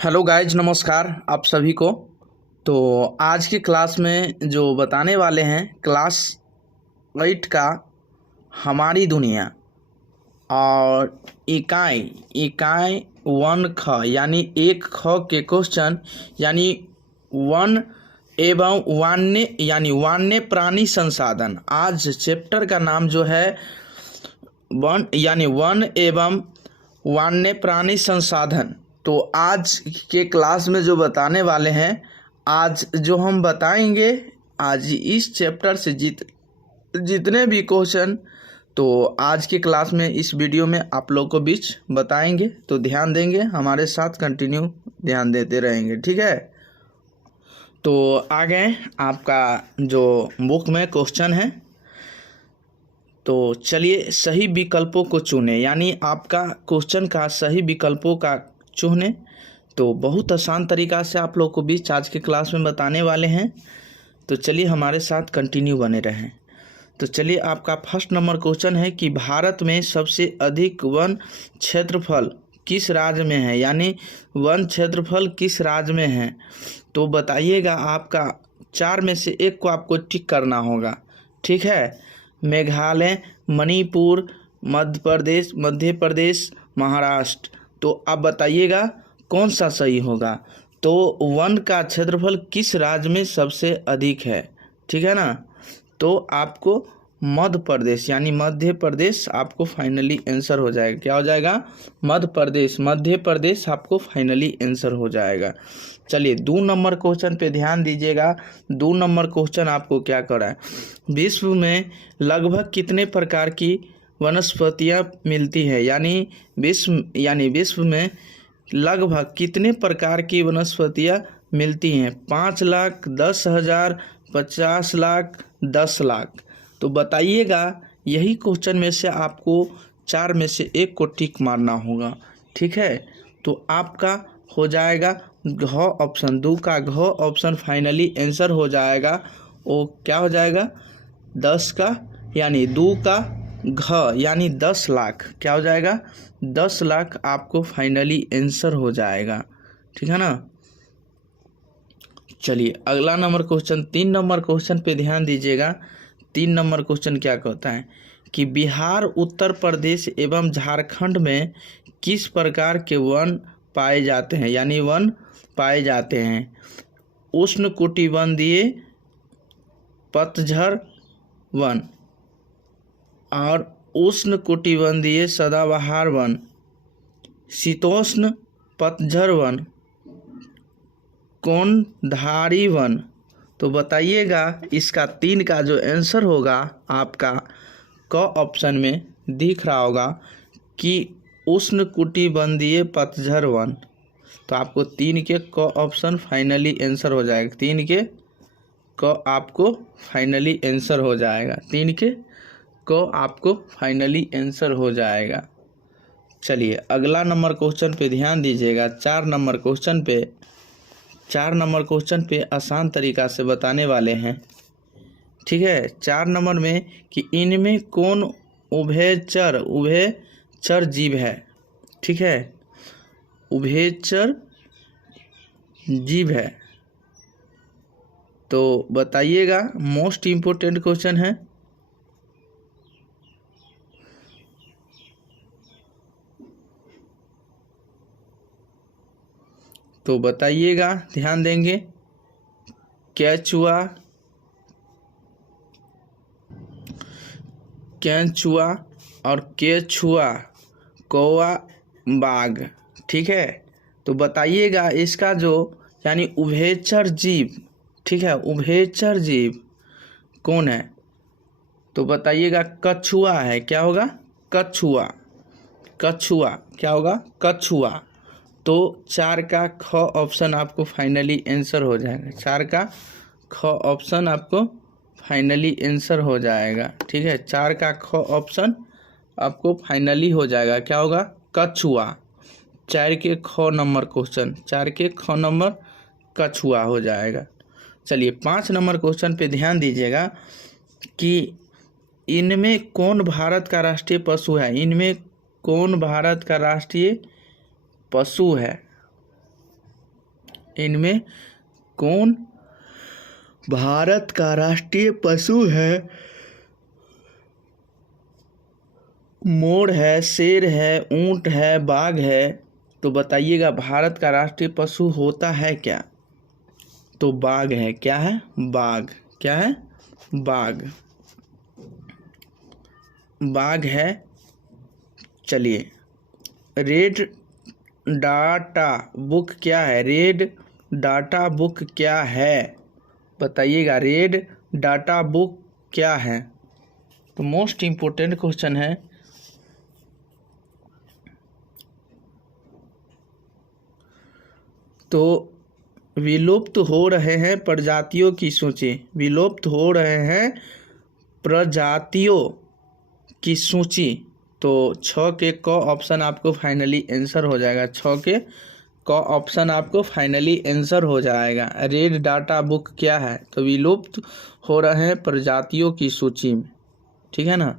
Hello guys, नमस्कार आप सभी को। तो आज की क्लास में जो बताने वाले हैं क्लास 8 का हमारी दुनिया और इकाई इकाई वन ख यानी एक ख के क्वेश्चन यानी वन एवं वन्य प्राणी संसाधन। आज चैप्टर का नाम जो है वन एवं वन्य प्राणी संसाधन। तो आज के क्लास में जो बताने वाले हैं, आज जो हम बताएंगे, आज इस चैप्टर से जितने भी क्वेश्चन तो आज के क्लास में इस वीडियो में आप लोग को बीच बताएंगे। तो ध्यान देंगे, हमारे साथ कंटिन्यू ध्यान देते रहेंगे, ठीक है। तो आगे आपका जो बुक में क्वेश्चन है, तो चलिए सही विकल्पों को चुनें, यानी आपका क्वेश्चन का सही विकल्पों का चुनें। तो बहुत आसान तरीका से आप लोग को बीच आज के क्लास में बताने वाले हैं। तो चलिए हमारे साथ कंटिन्यू बने रहें। तो चलिए आपका फर्स्ट नंबर क्वेश्चन है कि भारत में सबसे अधिक वन क्षेत्रफल किस राज्य में है, यानी वन क्षेत्रफल किस राज्य में है। तो बताइएगा, आपका 4 में से एक को आपको टिक करना होगा, ठीक है। मेघालय, मणिपुर, मध्य प्रदेश, महाराष्ट्र। तो आप बताइएगा कौन सा सही होगा। तो वन का क्षेत्रफल किस राज्य में सबसे अधिक है, ठीक है ना। तो आपको मध्य प्रदेश आपको फाइनली आंसर हो जाएगा। क्या हो जाएगा? मध्य प्रदेश आपको फाइनली आंसर हो जाएगा। चलिए 2 नंबर क्वेश्चन पे ध्यान दीजिएगा। 2 नंबर क्वेश्चन आपको क्या कर रहा है, विश्व में लगभग कितने प्रकार की वनस्पतियां मिलती है, यानी विश्व में लगभग कितने प्रकार की वनस्पतियां मिलती हैं। 5 लाख, 10,000, 50 लाख, 10 लाख। तो बताइएगा, यही क्वेश्चन में से आपको 4 में से एक को टिक मारना होगा, ठीक है। तो आपका हो जाएगा घ ऑप्शन, 2 का घ ऑप्शन फाइनली आंसर हो जाएगा। वो क्या हो जाएगा? 10 का यानी 2 का घ यानी 10 लाख। क्या हो जाएगा? 10 लाख आपको फाइनली आंसर हो जाएगा, ठीक है ना। चलिए अगला नंबर क्वेश्चन, 3 नंबर क्वेश्चन पे ध्यान दीजिएगा। 3 नंबर क्वेश्चन क्या कहता है कि बिहार, उत्तर प्रदेश एवं झारखंड में किस प्रकार के वन पाए जाते हैं, यानी वन पाए जाते हैं। उष्णकटिबंधीय पतझड़ वन और उष्णकटिबंधीय सदाबहार वन, शीतोष्ण पतझड़ वन, कोणधारी वन। तो बताइएगा, इसका 3 का जो आंसर होगा आपका क ऑप्शन में दिख रहा होगा कि उष्णकटिबंधीय पतझड़ वन। तो आपको 3 के क ऑप्शन फाइनली आंसर हो जाएगा। 3 के क आपको फाइनली आंसर हो जाएगा। 3 के क आपको फाइनली आंसर हो जाएगा। चलिए अगला नंबर क्वेश्चन पे ध्यान दीजिएगा। 4 नंबर क्वेश्चन पे आसान तरीका से बताने वाले हैं, ठीक है। 4 नंबर में कि इनमें कौन उभयचर जीव है, ठीक है। उभयचर जीव है। तो बताइएगा, मोस्ट इम्पोर्टेंट क्वेश्चन है। तो बताइएगा, ध्यान देंगे। केंचुआ और केचुआ, कौवा, बाघ, ठीक है। तो बताइएगा इसका जो यानी उभयचर जीव, ठीक है, उभयचर जीव कौन है। तो बताइएगा कछुआ है। क्या होगा? कछुआ। क्या होगा? कछुआ। तो 4 का ख ऑप्शन आपको फाइनली आंसर हो जाएगा। 4 का ख ऑप्शन आपको फाइनली आंसर हो जाएगा, ठीक है। 4 का ख ऑप्शन आपको फाइनली हो जाएगा। क्या होगा? कछुआ। 4 के ख नंबर क्वेश्चन, 4 के ख नंबर कछुआ हो जाएगा। चलिए 5 नंबर क्वेश्चन पे ध्यान दीजिएगा कि इनमें कौन भारत का राष्ट्रीय पशु है। इनमें कौन भारत का राष्ट्रीय पशु है। इनमें कौन भारत का राष्ट्रीय पशु है? मोर है, शेर है, ऊंट है, बाघ है। तो बताइएगा भारत का राष्ट्रीय पशु होता है क्या? तो बाघ है। क्या है? बाघ। क्या है? बाघ। बाघ है। चलिए, रेड डाटा बुक क्या है? रेड डाटा बुक क्या है? बताइएगा, रेड डाटा बुक क्या है? तो मोस्ट इम्पोर्टेंट क्वेश्चन है। तो विलुप्त हो रहे हैं प्रजातियों की सूची। विलुप्त हो रहे हैं प्रजातियों की सूची। तो 6 के क ऑप्शन आपको फाइनली आंसर हो जाएगा। 6 के क ऑप्शन आपको फाइनली आंसर हो जाएगा। रेड डाटा बुक क्या है? तो विलुप्त हो रहे हैं प्रजातियों की सूची में। ठीक है ना।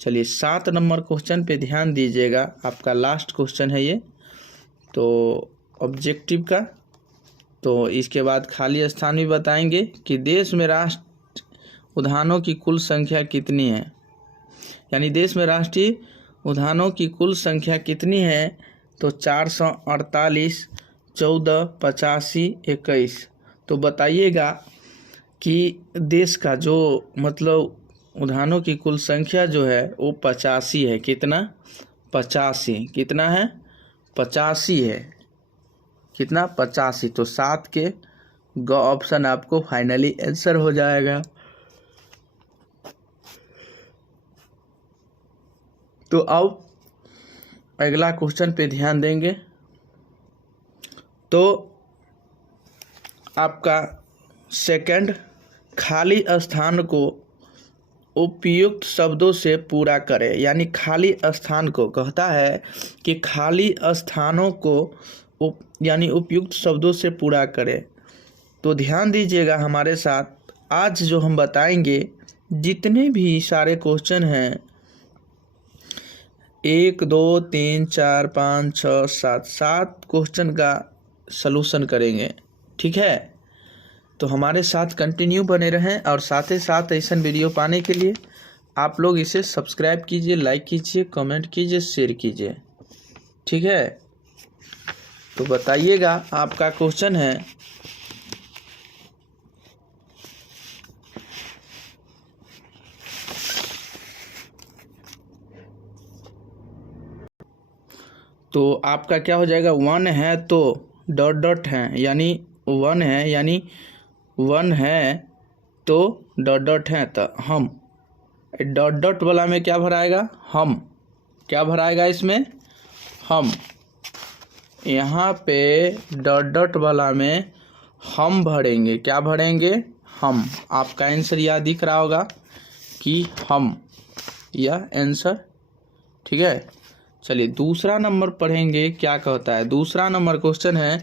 चलिए 7 नंबर क्वेश्चन पे ध्यान दीजिएगा। आपका लास्ट क्वेश्चन है ये, तो ऑब्जेक्टिव का। तो इसके बाद खाली स्थान भी बताएंगे कि देश में राष्ट्रीय उद्यानों की कुल संख्या कितनी है। यानी देश में राष्ट्रीय उद्यानों की कुल संख्या कितनी है? तो 448, 14, 85, 21। तो बताइएगा कि देश का जो मतलब उद्यानों की कुल संख्या जो है वो 85 है। कितना? 85। कितना है? 85 है। कितना? 85। तो 7 के ग ऑप्शन आपको फाइनली आंसर हो जाएगा। तो अब अगला क्वेश्चन पे ध्यान देंगे। तो आपका सेकंड, खाली स्थान को उपयुक्त शब्दों से पूरा करें। यानी खाली स्थान को कहता है कि खाली स्थानों को यानी उपयुक्त शब्दों से पूरा करें। तो ध्यान दीजिएगा हमारे साथ। आज जो हम बताएंगे जितने भी सारे क्वेश्चन हैं, 1, 2, 3, 4, 5, 6, 7 क्वेश्चन का सलूशन करेंगे। ठीक है, तो हमारे साथ कंटिन्यू बने रहें। और साथ ही साथ ऐसा वीडियो पाने के लिए आप लोग इसे सब्सक्राइब कीजिए, लाइक कीजिए, कमेंट कीजिए, शेयर कीजिए। ठीक है, तो बताइएगा आपका क्वेश्चन है, तो आपका क्या हो जाएगा? 1 है तो डॉट डॉट है, यानी 1 है, यानी 1 है तो डॉट डॉट है। तो हम डॉट डॉट वाला में क्या भराएगा? हम। क्या भराएगा इसमें? हम। यहाँ पे डॉट डॉट वाला में हम भरेंगे। क्या भरेंगे? हम। आपका आंसर यह दिख रहा होगा कि हम, यह आंसर। ठीक है, चलिए दूसरा नंबर पढ़ेंगे। क्या कहता है? दूसरा नंबर क्वेश्चन है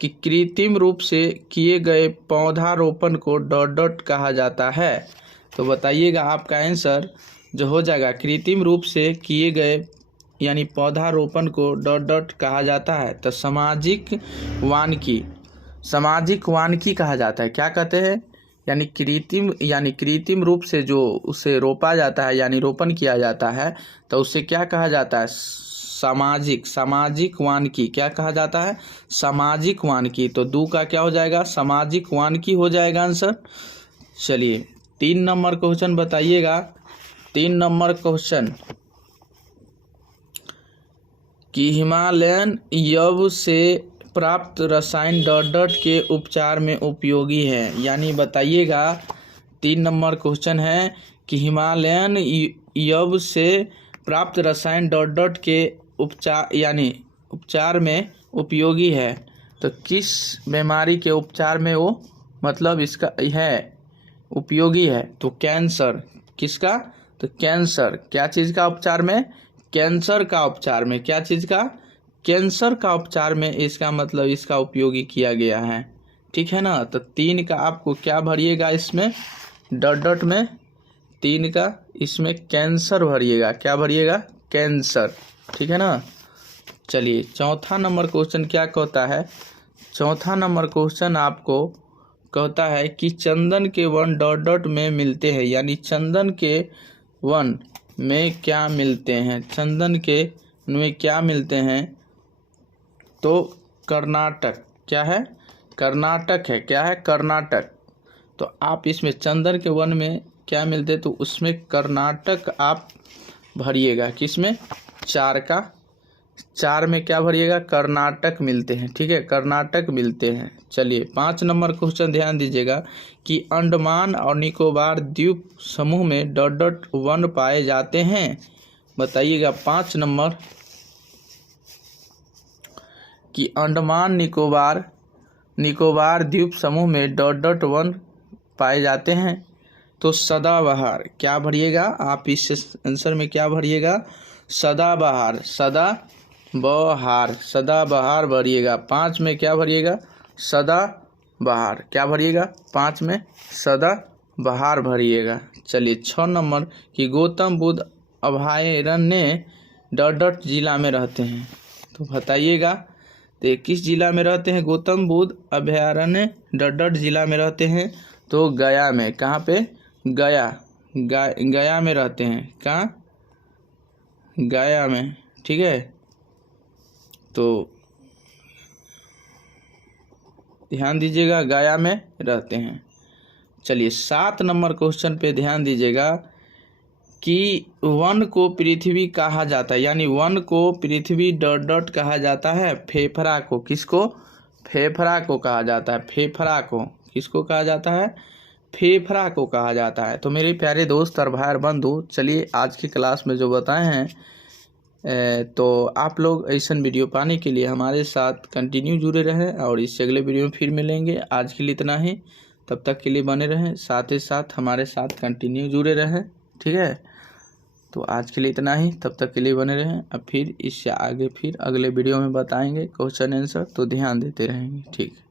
कि कृत्रिम रूप से किए गए पौधारोपण को डॉट डॉट कहा जाता है। तो बताइएगा आपका आंसर जो हो जाएगा, कृत्रिम रूप से किए गए यानी पौधारोपण को डॉट डॉट कहा जाता है। तो सामाजिक वानिकी, सामाजिक वानिकी कहा जाता है। क्या कहते हैं? यानी कृत्रिम रूप से जो उसे रोपा जाता है यानी रोपण किया जाता है, तो उसे क्या कहा जाता है? सामाजिक वानिकी। क्या कहा जाता है? सामाजिक वानिकी। तो 2 का क्या हो जाएगा? सामाजिक वानिकी हो जाएगा आंसर। चलिए 3 नंबर क्वेश्चन बताइएगा। 3 नंबर क्वेश्चन कि हिमालयन यव से प्राप्त रसायन डॉट डॉट के उपचार में उपयोगी है। यानी बताइएगा 3 नंबर क्वेश्चन है कि हिमालयन यव से प्राप्त रसायन डॉट डॉट के उपचार यानी उपचार में उपयोगी है। तो किस बीमारी के उपचार में वो मतलब इसका है उपयोगी है? तो कैंसर। किसका? तो कैंसर। क्या चीज़ का उपचार में? कैंसर का उपचार में। क्या चीज़ का? कैंसर का उपचार में इसका मतलब इसका उपयोगी किया गया है। ठीक है ना। तो 3 का आपको क्या भरिएगा इसमें? डॉट डॉट में 3 का इसमें कैंसर भरिएगा। क्या भरिएगा? कैंसर। ठीक है ना। चलिए चौथा नंबर क्वेश्चन क्या कहता है? चौथा नंबर क्वेश्चन आपको कहता है कि चंदन के वन डॉट डॉट में मिलते हैं, यानी चंदन के वन में क्या मिलते हैं, चंदन के में क्या मिलते हैं। तो कर्नाटक क्या है, कर्नाटक है, क्या है कर्नाटक। तो आप इसमें चंदन के वन में क्या मिलते हैं, तो उसमें कर्नाटक आप भरिएगा, किसमें, 4 में क्या भरिएगा, कर्नाटक मिलते हैं, ठीक है, कर्नाटक मिलते हैं। चलिए 5 नंबर क्वेश्चन ध्यान दीजिएगा कि अंडमान और निकोबार द्वीप समूह में डॉट डॉट वन पाए जाते हैं। बताइएगा 5 नंबर कि अंडमान निकोबार द्वीप समूह में डॉट डॉट वन पाए जाते हैं। तो सदाबहार क्या भरिएगा आप, इस आंसर में क्या भरिएगा, सदाबहार, सदाबहार भरिएगा। 5 में क्या भरिएगा, सदाबहार, क्या भरिएगा 5 में सदाबहार भरिएगा। चलिए 6 नंबर कि गौतम बुद्ध अभयारण्य डॉट डॉट जिला में रहते हैं। तो बताइएगा, तो किस जिला में रहते हैं, गौतम बुद्ध अभयारण्य डॉट डॉट जिला में रहते हैं। तो गया में, कहाँ पे, गया में रहते हैं, कहाँ, गया में, ठीक है। तो ध्यान दीजिएगा गया में रहते हैं। चलिए 7 नंबर क्वेश्चन पे ध्यान दीजिएगा कि वन को पृथ्वी कहा जाता है, यानी वन को पृथ्वी डॉट डॉट कहा जाता है, फेफड़ा को, किसको, फेफड़ा को कहा जाता है, फेफड़ा को, किसको कहा जाता है, फेफड़ा को कहा जाता है। तो मेरे प्यारे दोस्त और भाई बंधु, चलिए आज की क्लास में जो बताए हैं तो आप लोग ऐसा वीडियो पाने के लिए हमारे साथ कंटिन्यू जुड़े रहें, और इससे अगले वीडियो में फिर मिलेंगे। आज के लिए इतना ही, तब तक के लिए बने रहें, साथ ही साथ हमारे साथ कंटिन्यू जुड़े रहें, ठीक है। तो आज के लिए इतना ही, तब तक के लिए बने रहें। अब फिर इससे आगे फिर अगले वीडियो में बताएंगे क्वेश्चन आंसर, तो ध्यान देते रहेंगे, ठीक है।